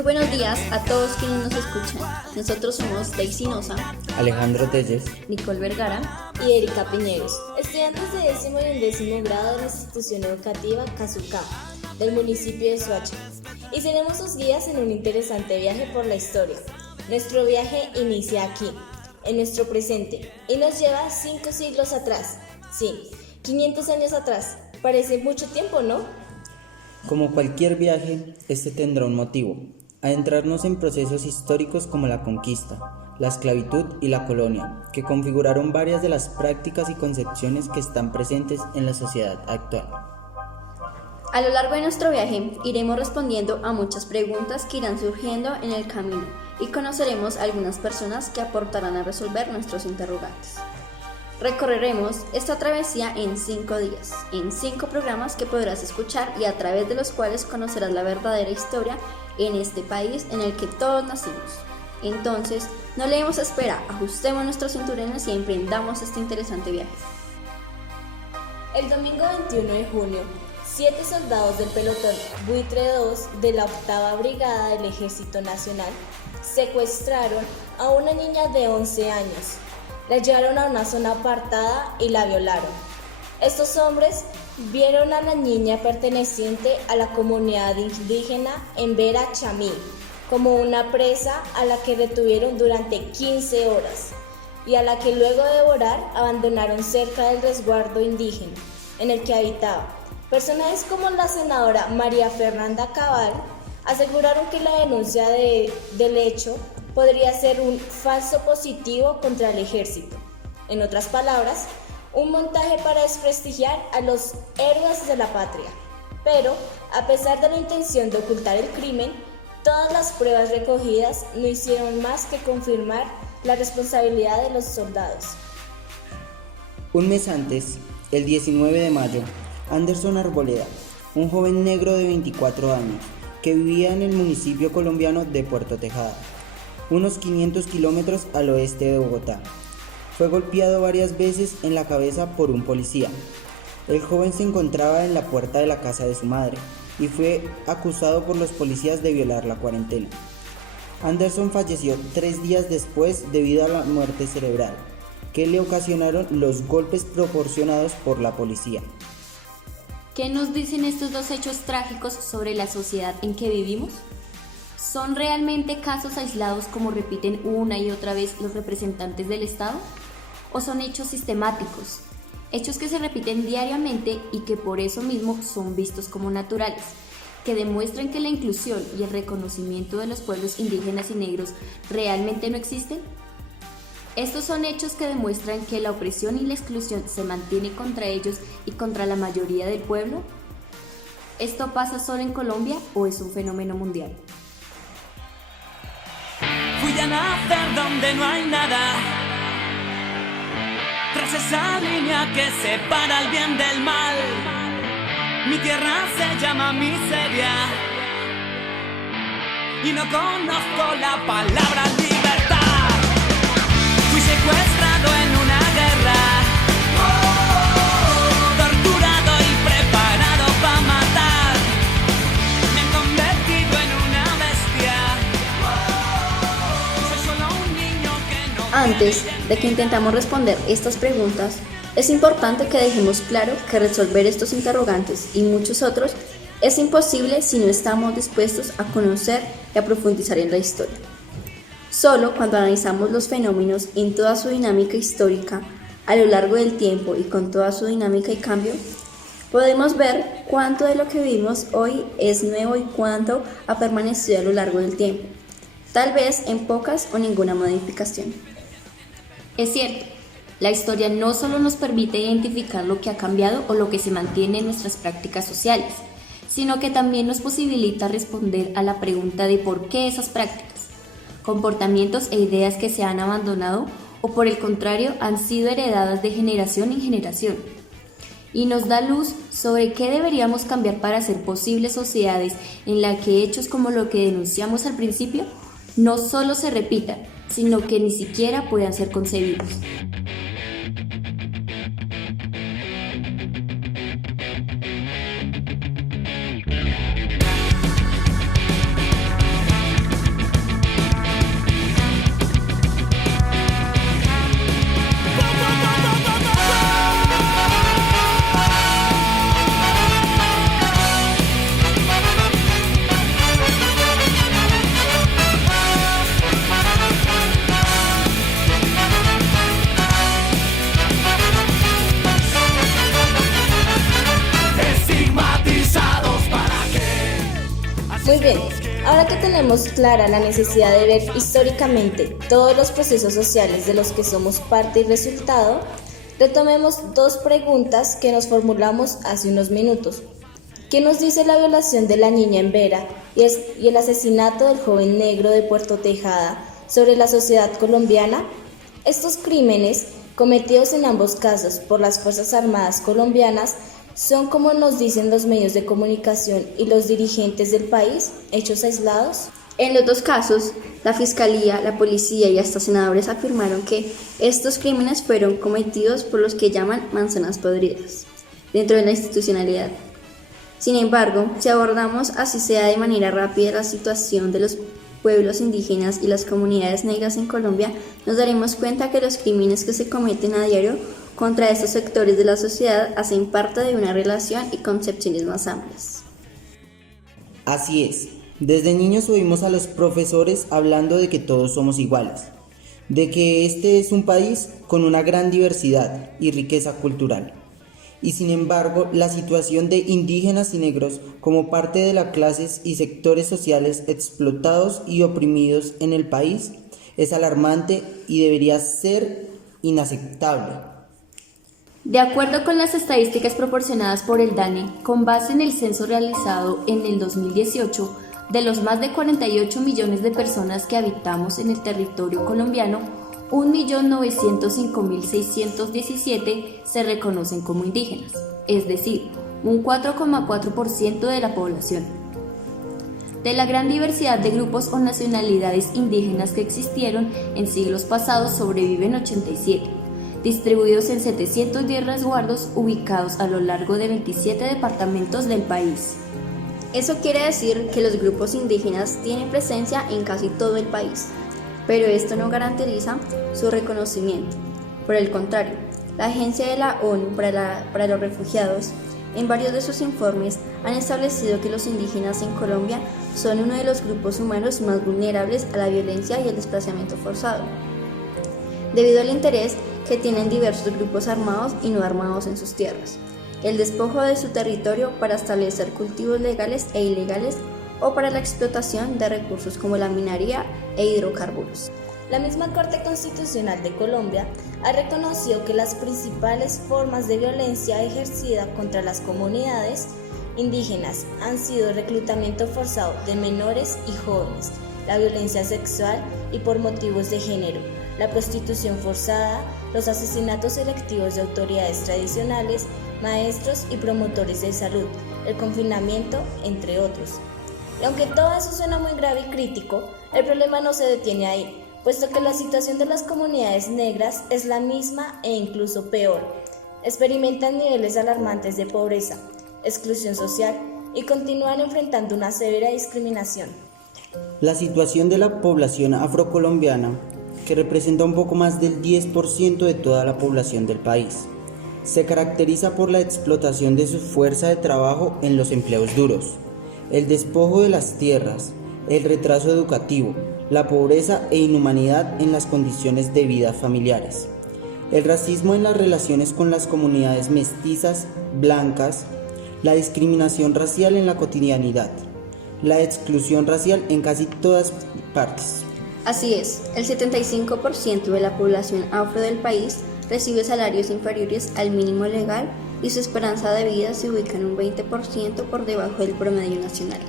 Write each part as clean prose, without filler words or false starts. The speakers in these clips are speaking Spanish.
Muy buenos días a todos quienes nos escuchan. Nosotros somos Daisy Noza, Alejandro Telles, Nicole Vergara y Erika Piñeros, estudiantes de 10º y 11º grado de la institución educativa Casucá, del municipio de Soacha, y seremos sus guías en un interesante viaje por la historia. Nuestro viaje inicia aquí, en nuestro presente, y nos lleva 5 siglos atrás. Sí, 500 años atrás. Parece mucho tiempo, ¿no? Como cualquier viaje, este tendrá un motivo: adentrarnos en procesos históricos como la conquista, la esclavitud y la colonia, que configuraron varias de las prácticas y concepciones que están presentes en la sociedad actual. A lo largo de nuestro viaje iremos respondiendo a muchas preguntas que irán surgiendo en el camino y conoceremos a algunas personas que aportarán a resolver nuestros interrogantes. Recorreremos esta travesía en 5 días, en 5 programas que podrás escuchar y a través de los cuales conocerás la verdadera historia en este país en el que todos nacimos. Entonces, no le demos espera, ajustemos nuestros cinturones y emprendamos este interesante viaje. El domingo 21 de junio, 7 soldados del pelotón Buitre 2 de la 8ª Brigada del Ejército Nacional secuestraron a una niña de 11 años. La llevaron a una zona apartada y la violaron. Estos hombres vieron a la niña perteneciente a la comunidad indígena en Vera Chamí como una presa a la que retuvieron durante 15 horas y a la que luego de devorar abandonaron cerca del resguardo indígena en el que habitaba. Personajes como la senadora María Fernanda Cabal aseguraron que la denuncia del hecho podría ser un falso positivo contra el ejército. En otras palabras, un montaje para desprestigiar a los héroes de la patria. Pero, a pesar de la intención de ocultar el crimen, todas las pruebas recogidas no hicieron más que confirmar la responsabilidad de los soldados. Un mes antes, el 19 de mayo, Anderson Arboleda, un joven negro de 24 años, que vivía en el municipio colombiano de Puerto Tejada, unos 500 kilómetros al oeste de Bogotá, fue golpeado varias veces en la cabeza por un policía. El joven se encontraba en la puerta de la casa de su madre y fue acusado por los policías de violar la cuarentena. Anderson falleció 3 días después debido a la muerte cerebral que le ocasionaron los golpes proporcionados por la policía. ¿Qué nos dicen estos dos hechos trágicos sobre la sociedad en que vivimos? ¿Son realmente casos aislados como repiten una y otra vez los representantes del Estado? ¿O son hechos sistemáticos? Hechos que se repiten diariamente y que por eso mismo son vistos como naturales, que demuestran que la inclusión y el reconocimiento de los pueblos indígenas y negros realmente no existen. Estos son hechos que demuestran que la opresión y la exclusión se mantiene contra ellos y contra la mayoría del pueblo. ¿Esto pasa solo en Colombia o es un fenómeno mundial? Fui a nacer donde no hay nada, tras esa línea que separa el bien del mal. Mi tierra se llama miseria y no conozco la palabra libertad. Fui secuestrado en una guerra, torturado y preparado para matar. Me han convertido en una bestia. Soy solo un niño que no. Antes de que intentamos responder estas preguntas, es importante que dejemos claro que resolver estos interrogantes y muchos otros es imposible si no estamos dispuestos a conocer y a profundizar en la historia. Solo cuando analizamos los fenómenos en toda su dinámica histórica, a lo largo del tiempo y con toda su dinámica y cambio, podemos ver cuánto de lo que vivimos hoy es nuevo y cuánto ha permanecido a lo largo del tiempo, tal vez en pocas o ninguna modificación. Es cierto, la historia no solo nos permite identificar lo que ha cambiado o lo que se mantiene en nuestras prácticas sociales, sino que también nos posibilita responder a la pregunta de por qué esas prácticas, comportamientos e ideas que se han abandonado o por el contrario han sido heredadas de generación en generación, y nos da luz sobre qué deberíamos cambiar para hacer posibles sociedades en las que hechos como lo que denunciamos al principio no solo se repitan, sino que ni siquiera puedan ser concebidos. ahora tenemos clara la necesidad de ver históricamente todos los procesos sociales de los que somos parte y resultado, retomemos dos preguntas que nos formulamos hace unos minutos. ¿Qué nos dice la violación de la niña en Vera y el asesinato del joven negro de Puerto Tejada sobre la sociedad colombiana? Estos crímenes, cometidos en ambos casos por las Fuerzas Armadas colombianas, son, como nos dicen los medios de comunicación y los dirigentes del país, hechos aislados. En los dos casos, la Fiscalía, la Policía y hasta senadores afirmaron que estos crímenes fueron cometidos por los que llaman manzanas podridas dentro de la institucionalidad. Sin embargo, si abordamos así sea de manera rápida la situación de los pueblos indígenas y las comunidades negras en Colombia, nos daremos cuenta que los crímenes que se cometen a diario contra estos sectores de la sociedad hacen parte de una relación y concepciones más amplias. Así es, desde niños oímos a los profesores hablando de que todos somos iguales, de que este es un país con una gran diversidad y riqueza cultural. Y sin embargo, la situación de indígenas y negros como parte de las clases y sectores sociales explotados y oprimidos en el país es alarmante y debería ser inaceptable. De acuerdo con las estadísticas proporcionadas por el DANE, con base en el censo realizado en el 2018, de los más de 48 millones de personas que habitamos en el territorio colombiano, 1.905.617 se reconocen como indígenas, es decir, un 4,4% de la población. De la gran diversidad de grupos o nacionalidades indígenas que existieron en siglos pasados, sobreviven 87, distribuidos en 710 resguardos ubicados a lo largo de 27 departamentos del país. Eso quiere decir que los grupos indígenas tienen presencia en casi todo el país, pero esto no garantiza su reconocimiento. Por el contrario, la Agencia de la ONU para los Refugiados, en varios de sus informes, han establecido que los indígenas en Colombia son uno de los grupos humanos más vulnerables a la violencia y el desplazamiento forzado, debido al interés que tienen diversos grupos armados y no armados en sus tierras, el despojo de su territorio para establecer cultivos legales e ilegales o para la explotación de recursos como la minería e hidrocarburos. La misma Corte Constitucional de Colombia ha reconocido que las principales formas de violencia ejercida contra las comunidades indígenas han sido el reclutamiento forzado de menores y jóvenes, la violencia sexual y por motivos de género, la prostitución forzada, los asesinatos selectivos de autoridades tradicionales, maestros y promotores de salud, el confinamiento, entre otros. Y aunque todo eso suena muy grave y crítico, el problema no se detiene ahí, puesto que la situación de las comunidades negras es la misma e incluso peor. Experimentan niveles alarmantes de pobreza, exclusión social y continúan enfrentando una severa discriminación. La situación de la población afrocolombiana, que representa un poco más del 10% de toda la población del país, se caracteriza por la explotación de su fuerza de trabajo en los empleos duros, el despojo de las tierras, el retraso educativo, la pobreza e inhumanidad en las condiciones de vida familiares, el racismo en las relaciones con las comunidades mestizas, blancas, la discriminación racial en la cotidianidad, la exclusión racial en casi todas partes. Así es, el 75% de la población afro del país recibe salarios inferiores al mínimo legal y su esperanza de vida se ubica en un 20% por debajo del promedio nacional.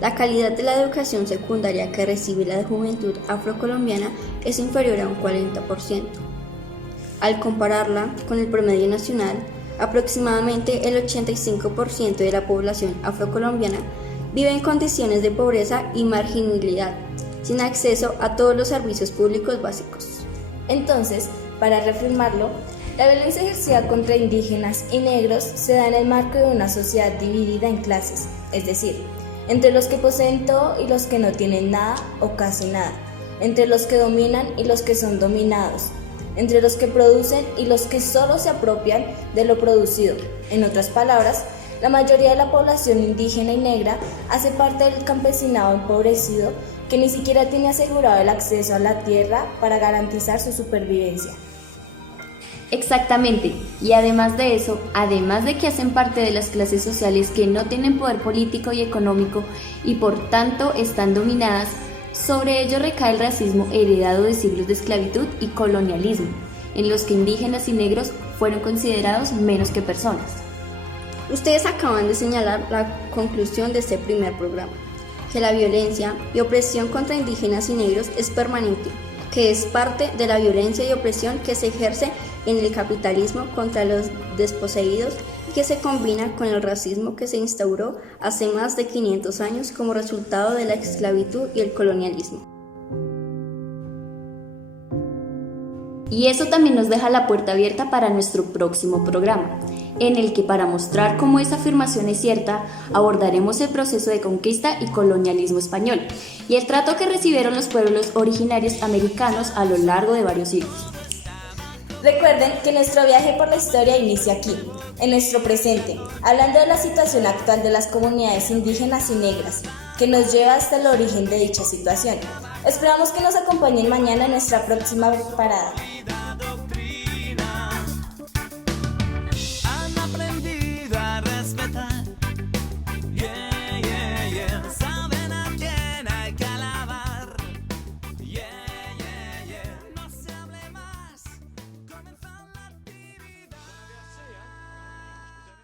La calidad de la educación secundaria que recibe la juventud afrocolombiana es inferior a un 40%. Al compararla con el promedio nacional, aproximadamente el 85% de la población afrocolombiana vive en condiciones de pobreza y marginalidad, sin acceso a todos los servicios públicos básicos. Entonces, para reafirmarlo, la violencia ejercida contra indígenas y negros se da en el marco de una sociedad dividida en clases, es decir, entre los que poseen todo y los que no tienen nada o casi nada, entre los que dominan y los que son dominados, entre los que producen y los que solo se apropian de lo producido. En otras palabras, la mayoría de la población indígena y negra hace parte del campesinado empobrecido que ni siquiera tiene asegurado el acceso a la tierra para garantizar su supervivencia. Exactamente, y además de eso, además de que hacen parte de las clases sociales que no tienen poder político y económico y por tanto están dominadas, sobre ello recae el racismo heredado de siglos de esclavitud y colonialismo, en los que indígenas y negros fueron considerados menos que personas. Ustedes acaban de señalar la conclusión de este primer programa, que la violencia y opresión contra indígenas y negros es permanente, que es parte de la violencia y opresión que se ejerce en el capitalismo contra los desposeídos y que se combina con el racismo que se instauró hace más de 500 años como resultado de la esclavitud y el colonialismo. Y eso también nos deja la puerta abierta para nuestro próximo programa, en el que para mostrar cómo esa afirmación es cierta, abordaremos el proceso de conquista y colonialismo español y el trato que recibieron los pueblos originarios americanos a lo largo de varios siglos. Recuerden que nuestro viaje por la historia inicia aquí, en nuestro presente, hablando de la situación actual de las comunidades indígenas y negras, que nos lleva hasta el origen de dicha situación. Esperamos que nos acompañen mañana en nuestra próxima parada.